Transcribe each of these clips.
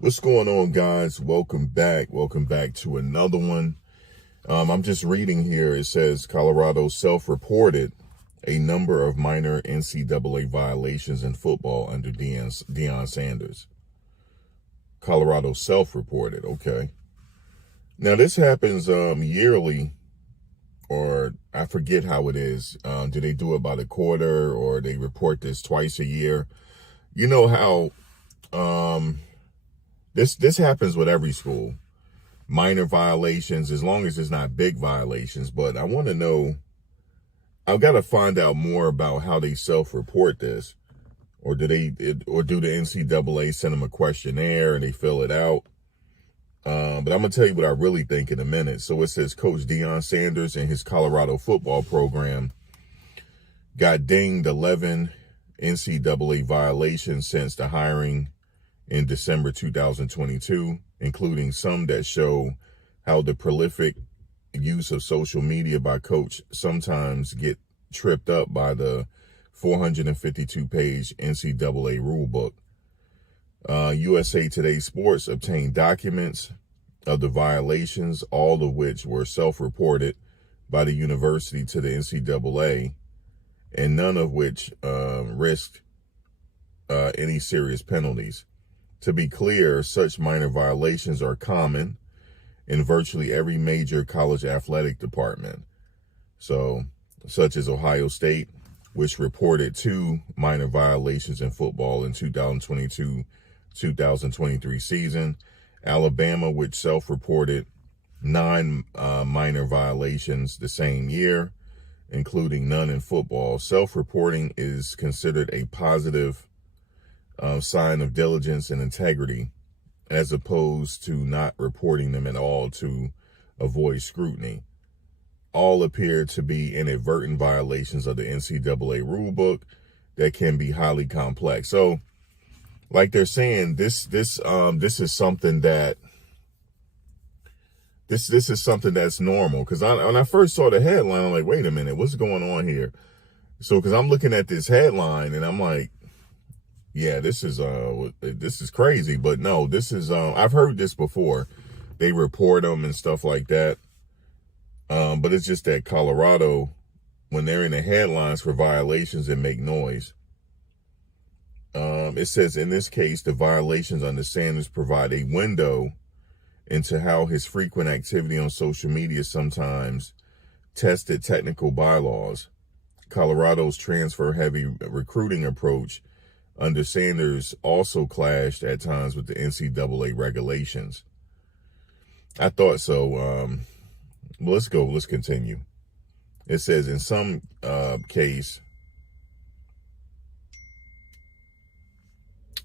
What's going on, guys? Welcome back. Welcome back to another one. I'm just reading here. It says Colorado self-reported a number of minor NCAA violations in football under Deion Sanders. Colorado self-reported. Okay. Now this happens yearly, or I forget how it is. Do they do it by the quarter, or they report this twice a year? You know how this happens with every school. Minor violations, as long as it's not big violations. But I want to know, I've got to find out more about how they self-report this. Or do the NCAA send them a questionnaire and they fill it out? But I'm going to tell you what I really think in a minute. So it says Coach Deion Sanders and his Colorado football program got dinged 11 NCAA violations since the hiring in December 2022, including some that show how the prolific use of social media by Coach sometimes get tripped up by the 452-page NCAA rulebook. USA Today Sports obtained documents of the violations, all of which were self-reported by the university to the NCAA, and none of which risked any serious penalties. To be clear, such minor violations are common in virtually every major college athletic department. So, such as Ohio State, which reported 2 minor violations in football in 2022-2023 season. Alabama, which self-reported 9 minor violations the same year, including none in football. Self-reporting is considered a positive sign of diligence and integrity, as opposed to not reporting them at all to avoid scrutiny. All appear to be inadvertent violations of the NCAA rulebook that can be highly complex. So, like they're saying, this is something that this is something that's normal. Because when I first saw the headline, I'm like, wait a minute, what's going on here? So, because I'm looking at this headline and I'm like, yeah, this is crazy. But no, this is I've heard this before. They report them and stuff like that. But it's just that Colorado, when they're in the headlines for violations, that make noise. It says in this case, the violations under Sanders provide a window into how his frequent activity on social media sometimes tested technical bylaws. Colorado's transfer-heavy recruiting approach under Sanders also clashed at times with the NCAA regulations. I thought so. Well, let's go. Let's continue. It says in some case,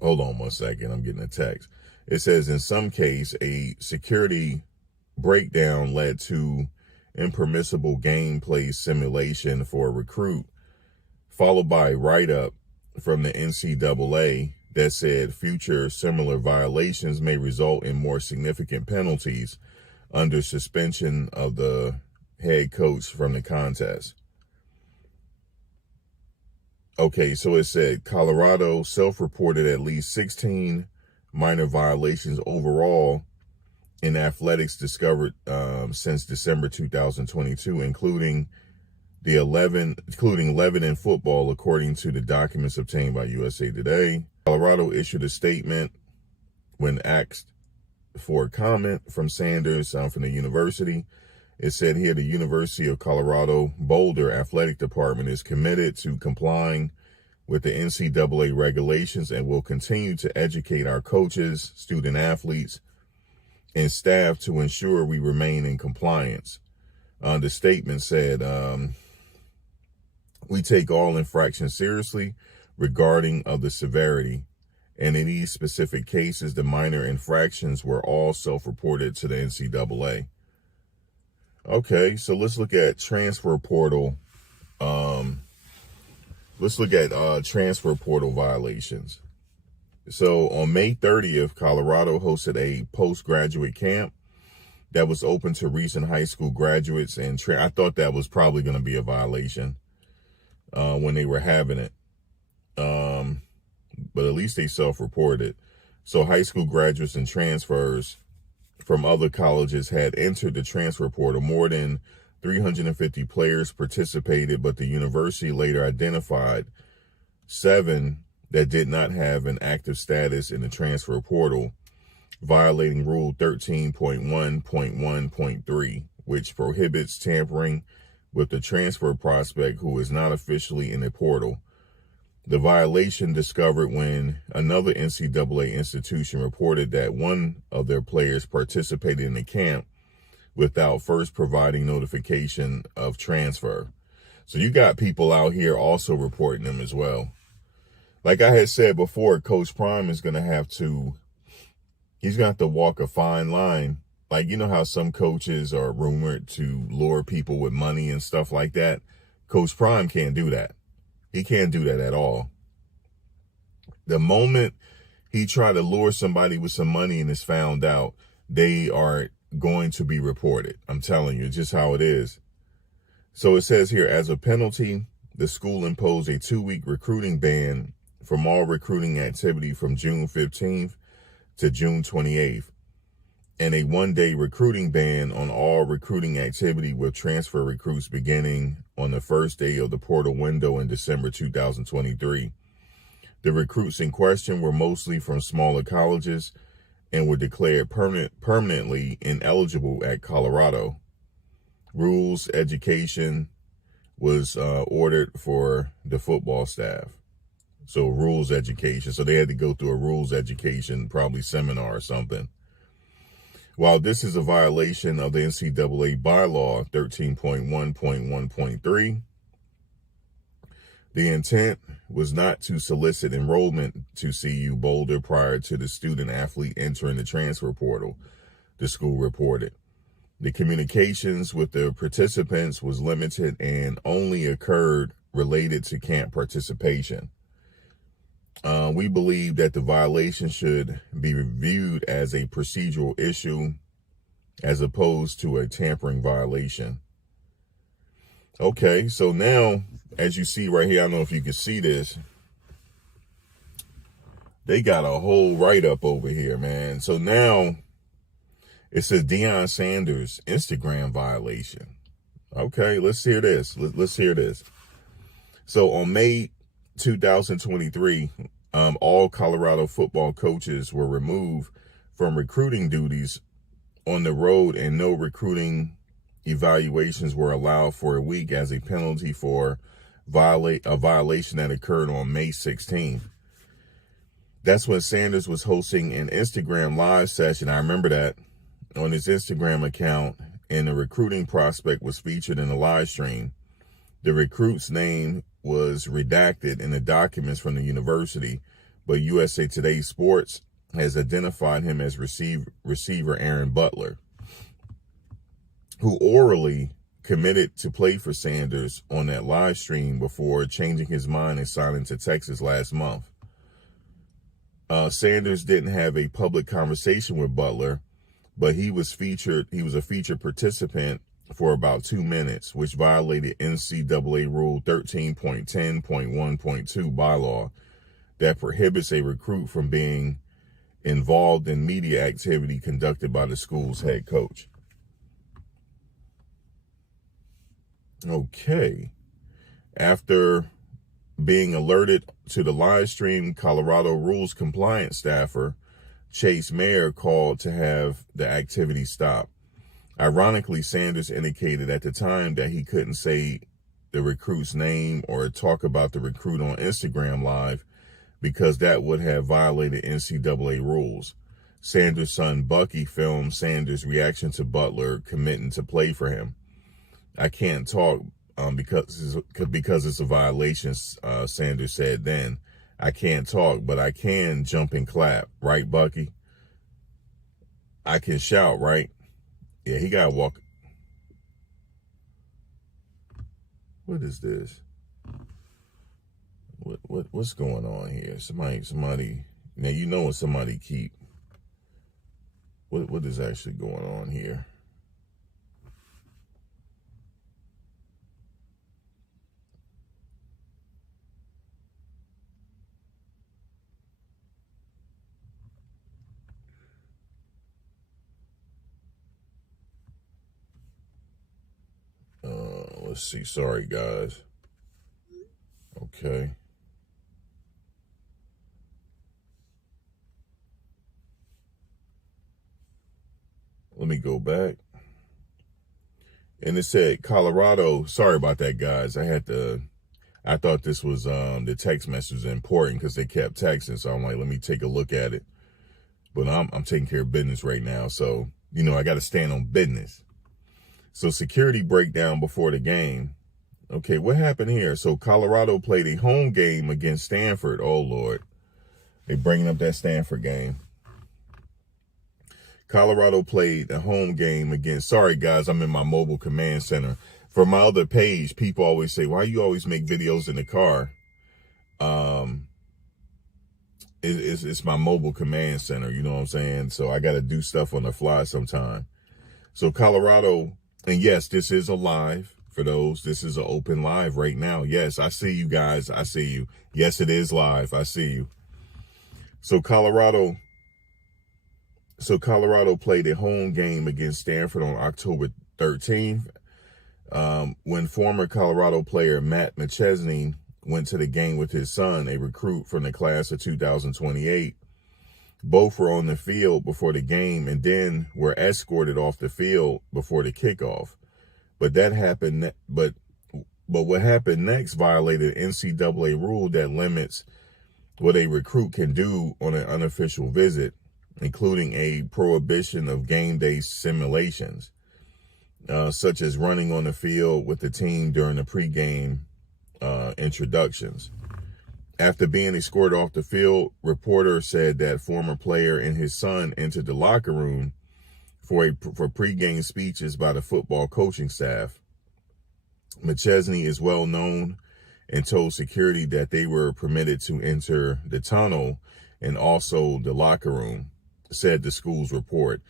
hold on one second, I'm getting a text. It says in some case, a security breakdown led to impermissible gameplay simulation for a recruit, followed by a write-up from the NCAA that said future similar violations may result in more significant penalties under suspension of the head coach from the contest. Okay, so it said Colorado self-reported at least 16 minor violations overall in athletics discovered since December 2022, including 11 in football, according to the documents obtained by USA Today. Colorado issued a statement when asked for a comment from Sanders from the university. It said here, the University of Colorado Boulder Athletic Department is committed to complying with the NCAA regulations and will continue to educate our coaches, student athletes, and staff to ensure we remain in compliance. The statement said, we take all infractions seriously regarding of the severity, and in these specific cases, the minor infractions were all self-reported to the NCAA. Okay, so let's look at transfer portal. Let's look at transfer portal violations. So on May 30th, Colorado hosted a postgraduate camp that was open to recent high school graduates, and I thought that was probably going to be a violation when they were having it. But at least they self-reported. So high school graduates and transfers from other colleges had entered the transfer portal. More than 350 players participated, but the university later identified 7 that did not have an active status in the transfer portal, violating Rule 13.1.1.3, which prohibits tampering with the transfer prospect who is not officially in the portal. The violation discovered when another NCAA institution reported that one of their players participated in the camp without first providing notification of transfer. So you got people out here also reporting them as well. Like I had said before, Coach Prime is going to have to walk a fine line. Like, you know how some coaches are rumored to lure people with money and stuff like that? Coach Prime can't do that. He can't do that at all. The moment he tried to lure somebody with some money and is found out, they are going to be reported. I'm telling you, just how it is. So it says here, as a penalty, the school imposed a 2-week recruiting ban from all recruiting activity from June 15th to June 28th, and a 1-day recruiting ban on all recruiting activity with transfer recruits beginning on the first day of the portal window in December 2023. The recruits in question were mostly from smaller colleges and were declared permanently ineligible at Colorado. Rules education was ordered for the football staff. So rules education. So they had to go through a rules education, probably seminar or something. While this is a violation of the NCAA bylaw 13.1.1.3, the intent was not to solicit enrollment to CU Boulder prior to the student athlete entering the transfer portal, the school reported. The communications with the participants was limited and only occurred related to camp participation. We believe that the violation should be reviewed as a procedural issue as opposed to a tampering violation. Okay, so now, as you see right here, I don't know if you can see this, they got a whole write-up over here, man. So now it says Deion Sanders Instagram violation. Okay, let's hear this. Let's hear this. So on May 2023, all Colorado football coaches were removed from recruiting duties on the road, and no recruiting evaluations were allowed for a week as a penalty for a violation that occurred on May 16th. That's when Sanders was hosting an Instagram live session. I remember that, on his Instagram account, and the recruiting prospect was featured in the live stream. The recruit's name was redacted in the documents from the university, but USA Today Sports has identified him as receiver Aaron Butler, who orally committed to play for Sanders on that live stream before changing his mind and signing to Texas last month. Sanders didn't have a public conversation with Butler, but he was a featured participant for about 2 minutes, which violated NCAA Rule 13.10.1.2 bylaw that prohibits a recruit from being involved in media activity conducted by the school's head coach. Okay. After being alerted to the live stream, Colorado rules compliance staffer Chase Mayer called to have the activity stop. Ironically, Sanders indicated at the time that he couldn't say the recruit's name or talk about the recruit on Instagram Live because that would have violated NCAA rules. Sanders' son Bucky filmed Sanders' reaction to Butler committing to play for him. I can't talk because it's a violation, Sanders said then. I can't talk, but I can jump and clap. Right, Bucky? I can shout, right? Yeah, he got to walk. What is this? What's going on here? Somebody. Now, you know when somebody keep. What is actually going on here? Let's see. Sorry, guys. Okay. Let me go back. And it said Colorado. Sorry about that, guys. I thought this was the text message was important because they kept texting. So I'm like, let me take a look at it. But I'm taking care of business right now. So, I got to stand on business. So security breakdown before the game. Okay, what happened here? So Colorado played a home game against Stanford. Oh, Lord. They bringing up that Stanford game. Colorado played a home game against, sorry guys, I'm in my mobile command center. For my other page, people always say, why you always make videos in the car? It's my mobile command center, you know what I'm saying? So I got to do stuff on the fly sometime. So Colorado, and yes, this is a live for those. This is an open live right now. Yes, I see you guys. I see you. Yes, it is live. I see you. So Colorado played a home game against Stanford on October 13th. When former Colorado player Matt McChesney went to the game with his son, a recruit from the class of 2028. Both were on the field before the game and then were escorted off the field before the kickoff. But what happened next violated NCAA rule that limits what a recruit can do on an unofficial visit, including a prohibition of game day simulations, such as running on the field with the team during the pregame introductions. After being escorted off the field, reporters said that former player and his son entered the locker room for pregame speeches by the football coaching staff. McChesney is well known and told security that they were permitted to enter the tunnel and also the locker room, said the school's report.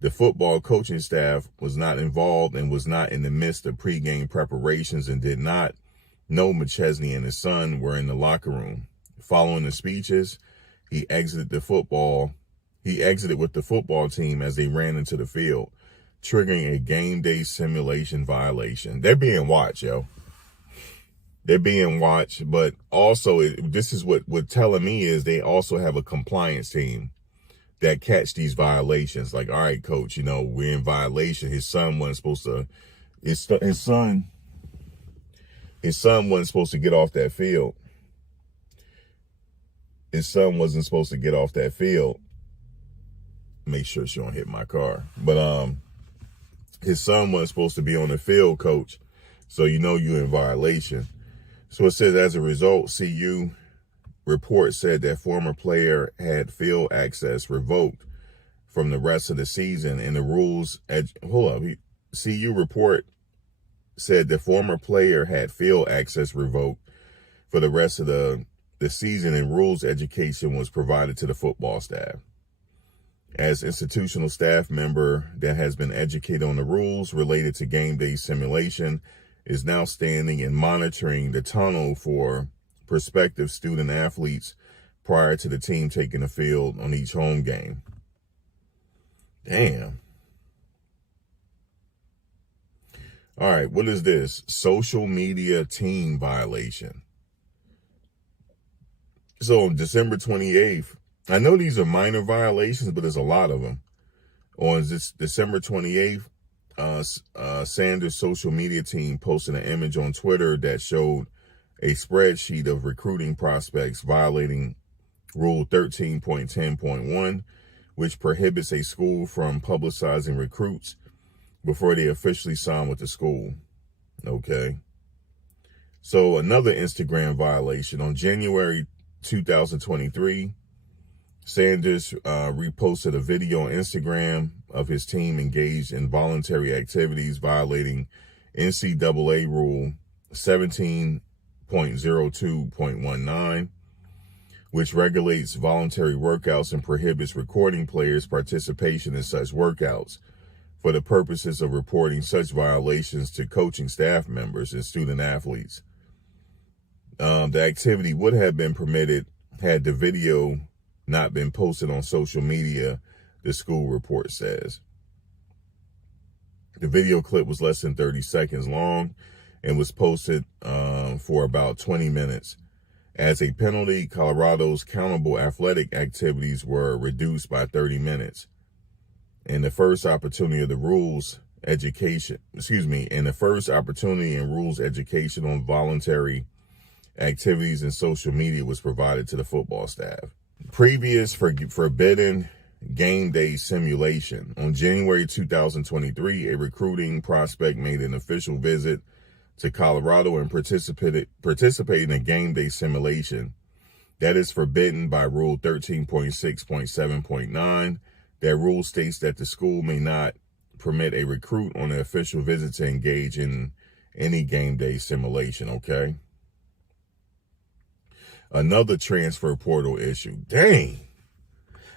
The football coaching staff was not involved and was not in the midst of pregame preparations and did not know McChesney and his son were in the locker room. Following the speeches, he exited with the football team as they ran into the field, triggering a game day simulation violation. They're being watched, yo. They're being watched, but also this is what telling me is they also have a compliance team that catch these violations. Like, all right, coach, we're in violation. His son wasn't supposed to. His son wasn't supposed to get off that field. His son wasn't supposed to get off that field. Make sure she don't hit my car. But his son wasn't supposed to be on the field, coach. So you're in violation. So it says, as a result, CU report said that former player had field access revoked from the rest of the season, and the rules. CU report said the former player had field access revoked for the rest of the season, and rules education was provided to the football staff. As institutional staff member that has been educated on the rules related to game day simulation, is now standing and monitoring the tunnel for prospective student athletes prior to the team taking the field on each home game. Damn. All right, what is this? Social media team violation. So on December 28th, I know these are minor violations, but there's a lot of them. On this December 28th, Sanders' social media team posted an image on Twitter that showed a spreadsheet of recruiting prospects violating Rule 13.10.1, which prohibits a school from publicizing recruits before they officially sign with the school. Okay. So another Instagram violation. On January 2023, Sanders reposted a video on Instagram of his team engaged in voluntary activities violating NCAA Rule 17.02.19, which regulates voluntary workouts and prohibits recording players' participation in such workouts for the purposes of reporting such violations to coaching staff members and student athletes. The activity would have been permitted had the video not been posted on social media, the school report says. The video clip was less than 30 seconds long and was posted for about 20 minutes. As a penalty, Colorado's countable athletic activities were reduced by 30 minutes. In the first opportunity of the rules education, in the first opportunity in rules education on voluntary activities and social media was provided to the football staff. Previous forbidden game day simulation. On January 2023, a recruiting prospect made an official visit to Colorado and participated in a game day simulation that is forbidden by Rule 13.6.7.9. That rule states that the school may not permit a recruit on an official visit to engage in any game day simulation, okay? Another transfer portal issue. Dang.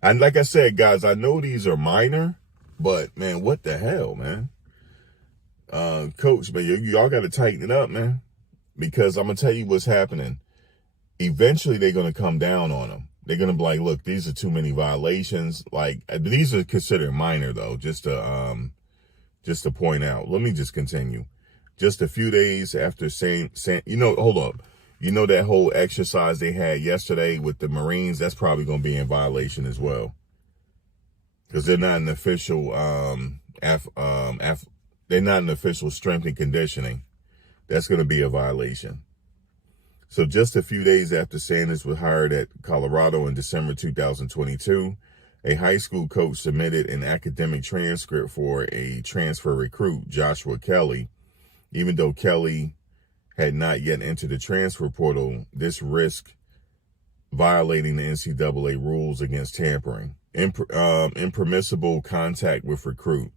And like I said, guys, I know these are minor, but, man, what the hell, man? Coach, man, y'all got to tighten it up, man, because I'm going to tell you what's happening. Eventually, they're going to come down on them. They're going to be like, look, these are too many violations. Like, these are considered minor, though, just to point out. Let me just continue. Just a few days after saying, hold up. You know that whole exercise they had yesterday with the Marines? That's probably going to be in violation as well, because they're not an official they're not an official strength and conditioning. That's going to be a violation. So just a few days after Sanders was hired at Colorado in December 2022, a high school coach submitted an academic transcript for a transfer recruit, Joshua Kelly. Even though Kelly had not yet entered the transfer portal, this risked violating the NCAA rules against tampering. Impermissible contact with recruit.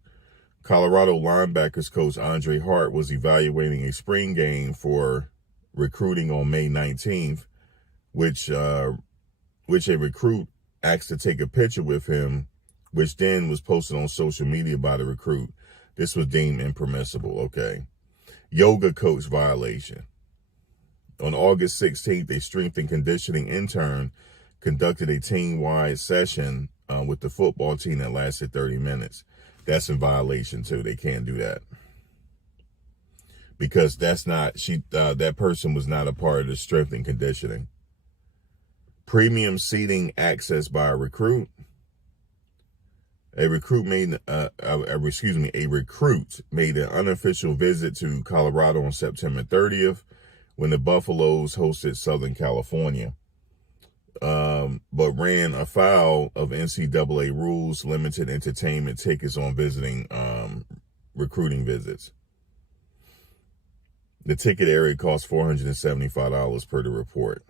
Colorado linebackers coach Andre Hart was evaluating a spring game for recruiting on May 19th, which a recruit asked to take a picture with him, which then was posted on social media by the recruit. This was deemed impermissible, okay. Yoga coach violation. On August 16th, a strength and conditioning intern conducted a team-wide session with the football team that lasted 30 minutes. That's in violation too. They can't do that, because that's not, that person was not a part of the strength and conditioning. Premium seating access by a recruit. A recruit made an unofficial visit to Colorado on September 30th when the Buffaloes hosted Southern California, but ran afoul of NCAA rules, limited entertainment tickets on visiting recruiting visits. The ticket area cost $475 per the report.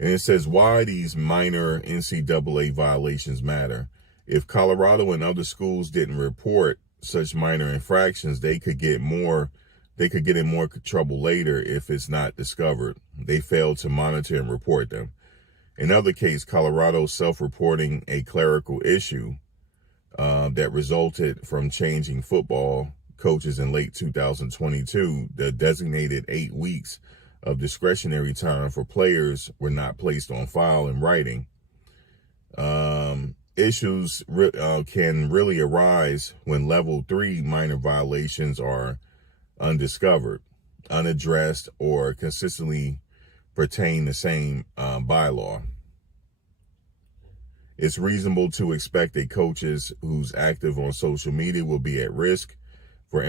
And it says why these minor NCAA violations matter. If Colorado and other schools didn't report such minor infractions, they could get in more trouble later if it's not discovered. They failed to monitor and report them. In other case, Colorado self-reporting a clerical issue that resulted from changing football coaches in late 2022, the designated 8 weeks of discretionary time for players were not placed on file in writing. Issues can really arise when level 3 minor violations are undiscovered, unaddressed, or consistently pertain the same bylaw. It's reasonable to expect that coaches who's active on social media will be at risk for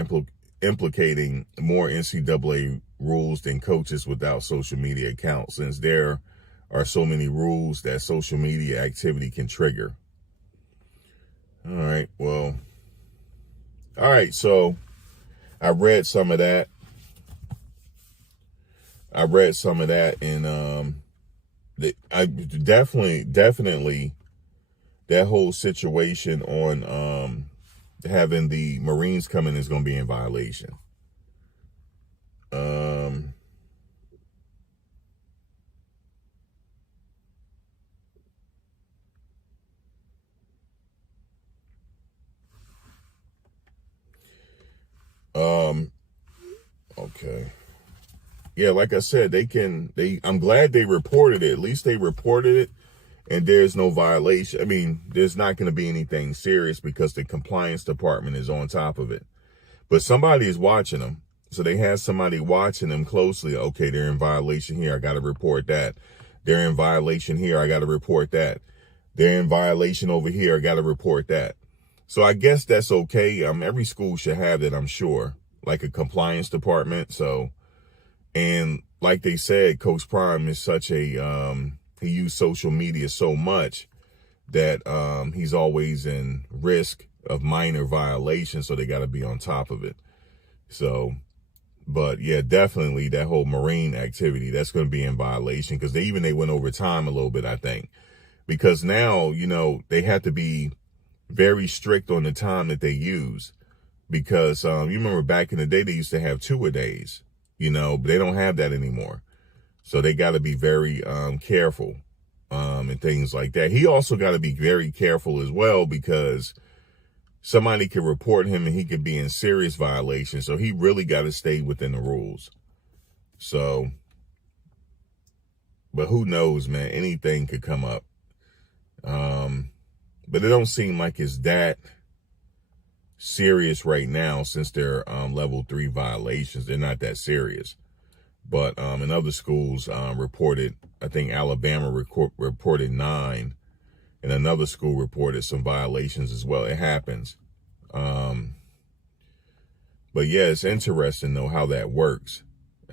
implicating more NCAA rules than coaches without social media accounts, since there are so many rules that social media activity can trigger. All right, so I read some of that. And I definitely that whole situation on having the Marines come in is going to be in violation. Okay. Yeah, like I said, I'm glad they reported it. At least they reported it, and there's no violation. I mean, there's not going to be anything serious because the compliance department is on top of it. But somebody is watching them. So they have somebody watching them closely. Okay, they're in violation here. I got to report that. They're in violation here. I got to report that. They're in violation over here. I got to report that. So I guess that's okay. Every school should have that, I'm sure, like a compliance department. So, and like they said, Coach Prime is such a, he used social media so much that he's always in risk of minor violations. So they got to be on top of it. So, but yeah, definitely that whole Marine activity, that's going to be in violation, because they went over time a little bit, I think, because now, you know, they have to be very strict on the time that they use, because you remember back in the day, they used to have 2-a-days, you know, but they don't have that anymore. So they got to be very careful and things like that. He also got to be very careful as well, because somebody could report him and he could be in serious violation. So he really got to stay within the rules. So, but who knows, man, anything could come up. But it don't seem like it's that serious right now, since they're level 3 violations. They're not that serious. But in other schools reported, I think Alabama reported 9. And another school reported some violations as well. It happens. But yeah, it's interesting though how that works,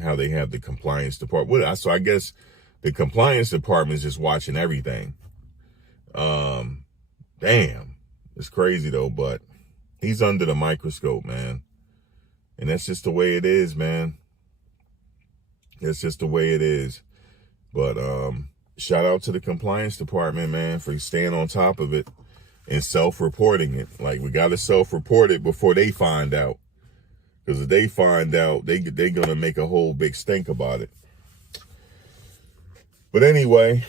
how they have the compliance department. So I guess the compliance department is just watching everything. Damn, it's crazy though, but he's under the microscope, man. And that's just the way it is, man. That's just the way it is. But, shout out to the compliance department, man, for staying on top of it and self-reporting it. Like, we got to self-report it before they find out. Because if they find out, they're going to make a whole big stink about it. But anyway,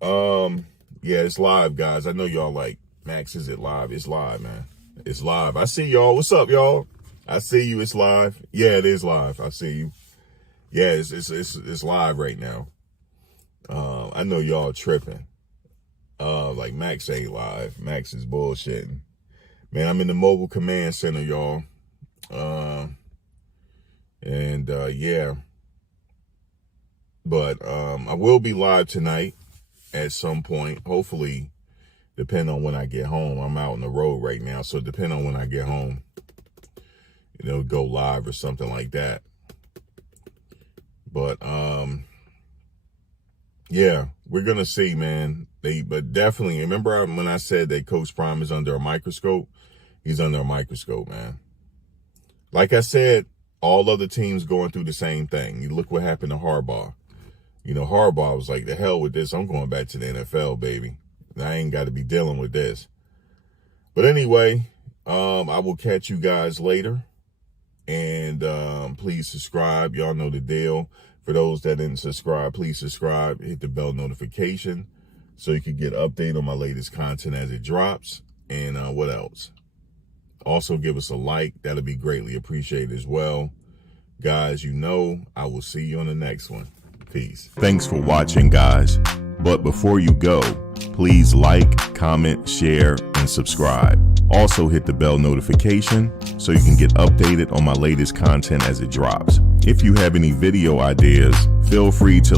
yeah, it's live, guys. I know y'all like, Max, is it live? It's live, man. It's live. I see y'all. What's up, y'all? I see you. It's live. Yeah, it is live. I see you. Yeah, it's live right now. I know y'all tripping. Like Max ain't live. Max is bullshitting. Man, I'm in the mobile command center, y'all. Yeah. But I will be live tonight at some point. Hopefully, depending on when I get home. I'm out on the road right now, so depending on when I get home, you know, go live or something like that. But yeah, we're gonna see, man. But definitely remember when I said that Coach Prime is under a microscope. He's under a microscope, man. Like I said, all other teams going through the same thing. You look what happened to Harbaugh. You know, Harbaugh was like, the hell with this. I'm going back to the NFL, baby. I ain't got to be dealing with this. But anyway, I will catch you guys later. And please subscribe. Y'all know the deal. For those that didn't subscribe, please subscribe. Hit the bell notification so you can get update on my latest content as it drops. And what else? Also, give us a like. That'll be greatly appreciated as well. Guys, you know, I will see you on the next one. Peace. Thanks for watching, guys. But before you go, please like, comment, share, and subscribe. Also hit the bell notification so you can get updated on my latest content as it drops. If you have any video ideas, feel free to